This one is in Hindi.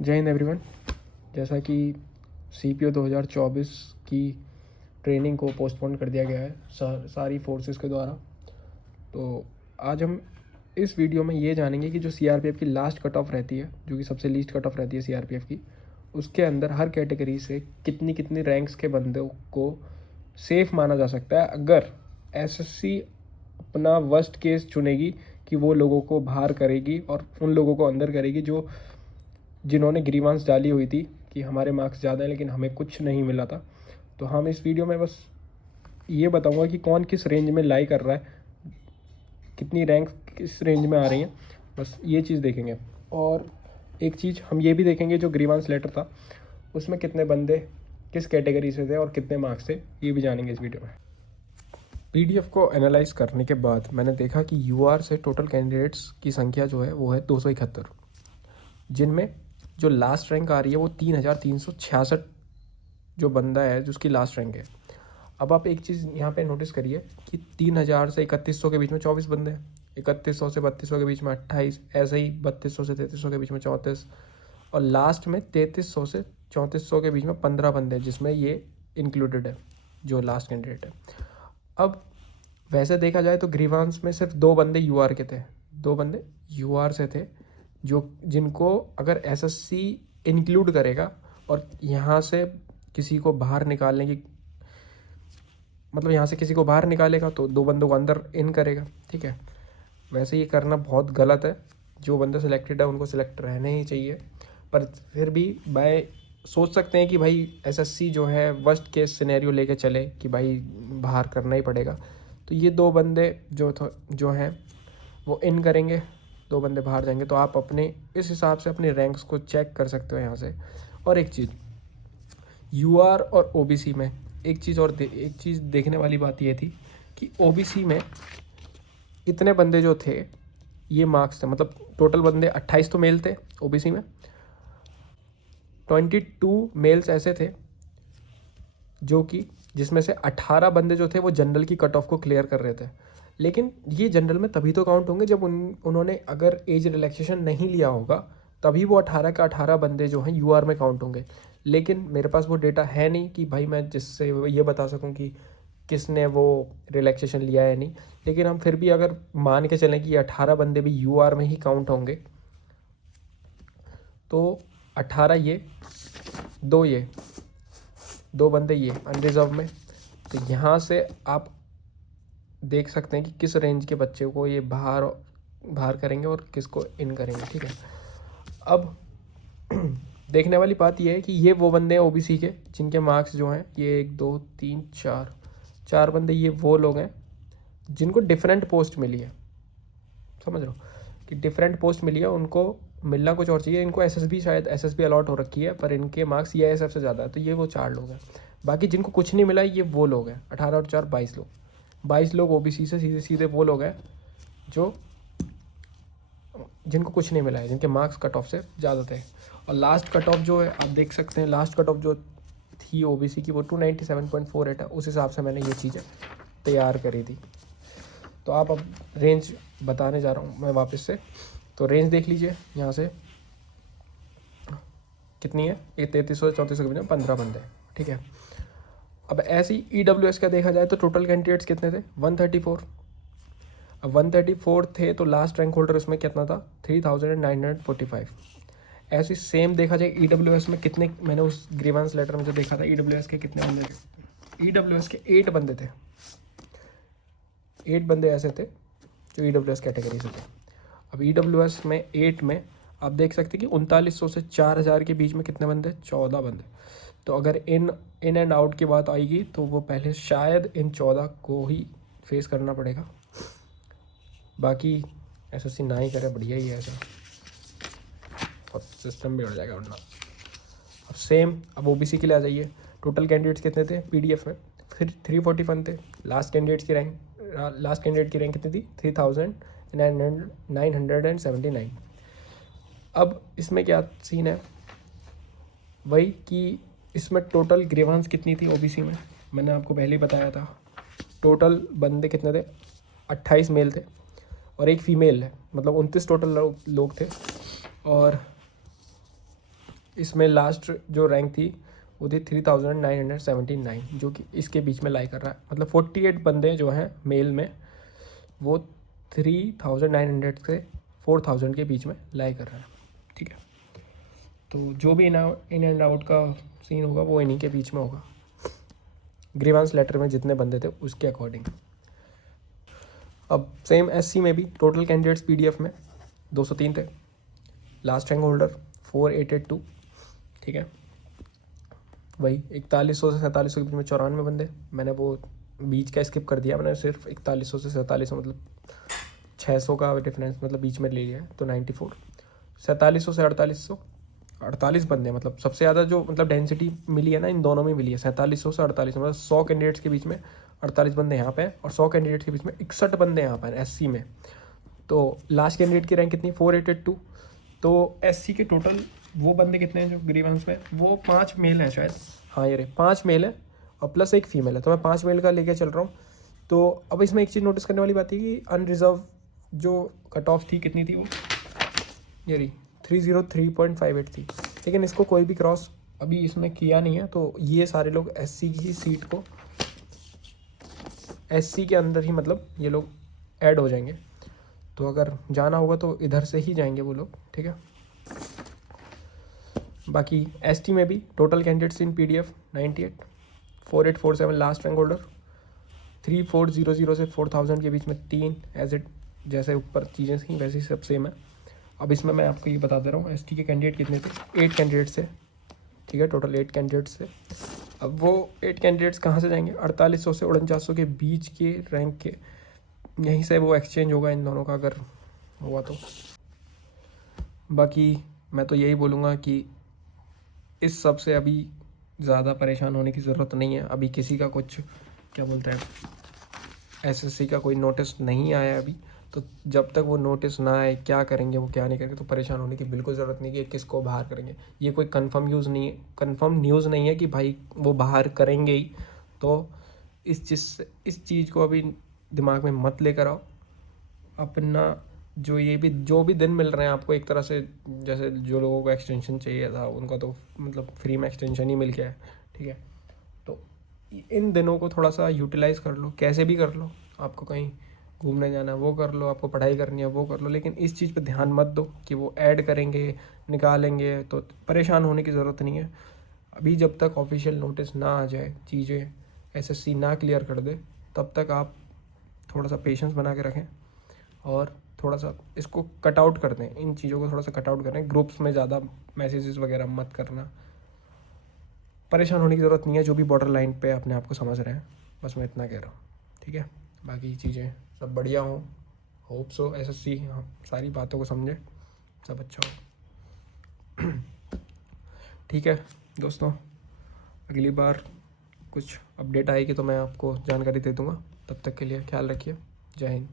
जय हिंद एवरीवन। जैसा कि CPO 2024 की ट्रेनिंग को पोस्टपोन कर दिया गया है सारी फोर्सेस के द्वारा, तो आज हम इस वीडियो में ये जानेंगे कि जो CRPF की लास्ट कट ऑफ रहती है, जो कि सबसे लीस्ट कट ऑफ रहती है CRPF की, उसके अंदर हर कैटेगरी से कितनी कितनी रैंक्स के बंदों को सेफ़ माना जा सकता है अगर SSC अपना वर्स्ट केस चुनेगी कि वो लोगों को बाहर करेगी और उन लोगों को अंदर करेगी जो जिन्होंने ग्रीवांस डाली हुई थी कि हमारे मार्क्स ज़्यादा हैं लेकिन हमें कुछ नहीं मिला था। तो हम इस वीडियो में बस ये बताऊंगा कि कौन किस रेंज में लाई कर रहा है, कितनी रैंक किस रेंज में आ रही हैं, बस ये चीज़ देखेंगे। और एक चीज़ हम ये भी देखेंगे, जो ग्रीवांस लेटर था उसमें कितने बंदे किस कैटेगरी से थे और कितने मार्क्स थे, ये भी जानेंगे इस वीडियो में। PDF को एनालाइज करने के बाद मैंने देखा कि UR से टोटल कैंडिडेट्स की संख्या जो है वो है 271, जिनमें जो लास्ट रैंक आ रही है वो 3366 जो बंदा है जो उसकी लास्ट रैंक है। अब आप एक चीज़ यहाँ पे नोटिस करिए कि 3000 से 3100 के बीच में 24 बंदे हैं, 3100 से 3200 के बीच में 28, ऐसे ही 3200 से 3300 के बीच में 34, और लास्ट में 3300 से 3400 के बीच में 15 बंदे हैं, जिसमें ये इंक्लूडेड है जो लास्ट कैंडिडेट है। अब वैसे देखा जाए तो ग्रीवांस में सिर्फ 2 बंदे UR के थे, 2 बंदे UR से थे, जो जिनको अगर SSC इंक्लूड करेगा और यहाँ से किसी को बाहर निकालने की, मतलब यहाँ से किसी को बाहर निकालेगा तो 2 बंदों को अंदर इन करेगा, ठीक है। वैसे ये करना बहुत गलत है, जो बंदा सिलेक्टेड है उनको सिलेक्ट रहने ही चाहिए, पर फिर भी मैं सोच सकते हैं कि भाई SSC जो है वर्स्ट केस सिनेरियो लेके चले कि भाई बाहर करना ही पड़ेगा, तो ये 2 बंदे जो हैं वो इन करेंगे, 2 बंदे बाहर जाएंगे। तो आप अपने इस हिसाब से अपने रैंक्स को चेक कर सकते हो यहाँ से। और एक चीज़ UR और OBC में एक चीज़ देखने वाली बात ये थी कि OBC में इतने बंदे जो थे ये मार्क्स थे, मतलब टोटल बंदे 28 तो मेल थे OBC में, 22 मेल्स ऐसे थे जो कि जिसमें से 18 बंदे जो थे वो जनरल की कट ऑफ को क्लियर कर रहे थे। लेकिन ये जनरल में तभी तो काउंट होंगे जब उन्होंने अगर एज रिलैक्सेशन नहीं लिया होगा, तभी वो 18 का 18 बंदे जो हैं UR में काउंट होंगे। लेकिन मेरे पास वो डेटा है नहीं कि भाई मैं जिससे ये बता सकूं कि किसने वो रिलैक्सेशन लिया है नहीं। लेकिन हम फिर भी अगर मान के चलें कि ये 18 बंदे भी UR में ही काउंट होंगे, तो 18 ये 2 बंदे ये अनरिजर्व में, तो यहाँ से आप देख सकते हैं कि किस रेंज के बच्चे को ये बाहर करेंगे और किसको इन करेंगे, ठीक है। अब देखने वाली बात ये है कि ये वो बंदे हैं OBC के जिनके मार्क्स जो हैं ये 1 2 3 4 बंदे, ये वो लोग हैं जिनको डिफरेंट पोस्ट मिली है। समझ रहे हो कि डिफरेंट पोस्ट मिली है, उनको मिलना कुछ और चाहिए। इनको SSB शायद SSB अलॉट हो रखी है, पर इनके मार्क्स ये सबसे ज़्यादा है, तो ये वो 4 लोग हैं। बाकी जिनको कुछ नहीं मिला ये वो लोग हैं, 18 और 4 22 लोग OBC से सीधे सीधे वो लोग हैं जो जिनको कुछ नहीं मिला है, जिनके मार्क्स कट ऑफ से ज़्यादा थे। और लास्ट कट ऑफ जो है आप देख सकते हैं, लास्ट कट ऑफ जो थी OBC की वो 297.48 है। उस हिसाब से मैंने ये चीज़ें तैयार करी थी। तो आप अब रेंज बताने जा रहा हूँ मैं वापस से, तो रेंज देख लीजिए यहाँ से कितनी है, ये 3300 से 3400 के बीच में 15 बंदे, ठीक है। अब ऐसे ही EWS का देखा जाए तो टोटल कैंडिडेट्स कितने थे, 134। अब 134 थे तो लास्ट रैंक होल्डर उसमें कितना था, 3945। ऐसे सेम देखा जाए EWS में कितने, मैंने उस ग्रीवांस लेटर में जो देखा था EWS के कितने बंदे थे, EWS के 8 बंदे थे, 8 बंदे ऐसे थे जो EWS कैटेगरी से थे। अब EWS में 8 में आप देख सकते हैं कि 3900 से 4000 के बीच में कितने बंदे, 14 बंदे। तो अगर इन एंड आउट की बात आएगी तो वो पहले शायद इन 14 को ही फेस करना पड़ेगा। बाकी SSC ना ही करे बढ़िया ही है ऐसा, और सिस्टम बिगड़ जाएगा वरना। अब सेम अब OBC के लिए आ जाइए, टोटल कैंडिडेट्स कितने थे PDF में, फिर 341 थे। लास्ट कैंडिडेट की रैंक कितनी थी, 3979। अब इसमें क्या सीन है, वही कि इसमें टोटल ग्रीवांस कितनी थी OBC में, मैंने आपको पहले ही बताया था। टोटल बंदे कितने थे, 28 मेल थे और एक फ़ीमेल है, मतलब 29 टोटल लोग थे। और इसमें लास्ट जो रैंक थी वो थी 3979, जो कि इसके बीच में लाई कर रहा है। मतलब 48 बंदे जो हैं मेल में वो 3900 से 4000 के बीच में लाई कर रहा है, ठीक है। तो जो भी इन एंड आउट का सीन होगा वो इन्हीं के बीच में होगा, ग्रीवांस लेटर में जितने बंदे थे उसके अकॉर्डिंग। अब सेम एससी में भी टोटल कैंडिडेट्स पीडीएफ में 203 थे, लास्ट रैंक होल्डर 4882, ठीक है। वही 4100 से 4700 के बीच में 94 बंदे, मैंने वो बीच का स्किप कर दिया, मैंने सिर्फ 4100 से 4700 मतलब 600 का डिफरेंस मतलब बीच में ले लिया है, तो 94। 4700 से 48 बंदे, मतलब सबसे ज़्यादा जो मतलब डेंसिटी मिली है ना इन दोनों में मिली है, 4700 से 48, मतलब 100 कैंडिडेट्स के बीच में 48 बंदे यहाँ पे और 100 कैंडिडेट्स के बीच में 61 बंदे यहाँ पर एससी में। तो लास्ट कैंडिडेट की रैंक कितनी, 4882। तो एससी के टोटल वो बंदे कितने हैं जो ग्रीवेंस में, वो 5 मेल हैं शायद, हाँ ये रहे 5 मेल है और प्लस 1 फीमेल है, तो मैं 5 मेल का लेके चल रहा हूँ। तो अब इसमें एक चीज़ नोटिस करने वाली बात है कि अनरिजर्व जो कट ऑफ थी कितनी थी वो, ये रही 303.58 थी, लेकिन इसको कोई भी क्रॉस अभी इसमें किया नहीं है। तो ये सारे लोग एससी की सीट को एससी के अंदर ही मतलब ये लोग ऐड हो जाएंगे, तो अगर जाना होगा तो इधर से ही जाएंगे वो लोग, ठीक है। बाकी एसटी में भी total candidates in PDF 98, 4847 last rank holder, 3400 से 4000 के बीच में 3 एज इट जैसे ऊपर चीज़ें थी वैसे ही सब सेम है। अब इसमें मैं आपको ये बता दे रहा हूँ एसटी के कैंडिडेट कितने थे, 8 कैंडिडेट्स थे, ठीक है, टोटल 8 कैंडिडेट्स थे। अब वो 8 कैंडिडेट्स कहाँ से जाएंगे, 4800 से 4900 के बीच के रैंक के, यहीं से वो एक्सचेंज होगा इन दोनों का अगर हुआ तो। बाकी मैं तो यही बोलूँगा कि इस सब से अभी ज़्यादा परेशान होने की ज़रूरत नहीं है। अभी किसी का कुछ क्या बोलते हैं एसएससी का कोई नोटिस नहीं आया अभी, तो जब तक वो नोटिस ना आए क्या करेंगे वो क्या नहीं करेंगे, तो परेशान होने की बिल्कुल ज़रूरत नहीं कि किसको बाहर करेंगे। ये कोई कंफर्म न्यूज़ नहीं है कि भाई वो बाहर करेंगे ही। तो इस चीज़ को अभी दिमाग में मत लेकर आओ। अपना जो भी दिन मिल रहे हैं आपको एक तरह से, जैसे जो लोगों को एक्सटेंशन चाहिए था उनका तो मतलब फ्री में एक्सटेंशन ही मिल गया है, ठीक है। तो इन दिनों को थोड़ा सा यूटिलाइज़ कर लो, कैसे भी कर लो। आपको कहीं घूमने जाना है वो कर लो, आपको पढ़ाई करनी है वो कर लो, लेकिन इस चीज़ पे ध्यान मत दो कि वो ऐड करेंगे निकालेंगे, तो परेशान होने की ज़रूरत नहीं है। अभी जब तक ऑफिशियल नोटिस ना आ जाए, चीज़ें एसएससी ना क्लियर कर दे, तब तक आप थोड़ा सा पेशेंस बना के रखें और थोड़ा सा इसको कट आउट कर दें, इन चीज़ों को थोड़ा सा कट आउट करें। ग्रुप्स में ज़्यादा मैसेजेस वगैरह मत करना, परेशान होने की ज़रूरत नहीं है। जो भी बॉर्डर लाइन पे अपने आप को समझ रहे हैं, बस मैं इतना कह रहा हूँ, ठीक है। बाकी चीज़ें सब बढ़िया हों, होप सो एसएससी सारी बातों को समझे, सब अच्छा हो। ठीक है दोस्तों, अगली बार कुछ अपडेट आएगी तो मैं आपको जानकारी दे दूँगा। तब तक के लिए ख्याल रखिए, जय हिंद।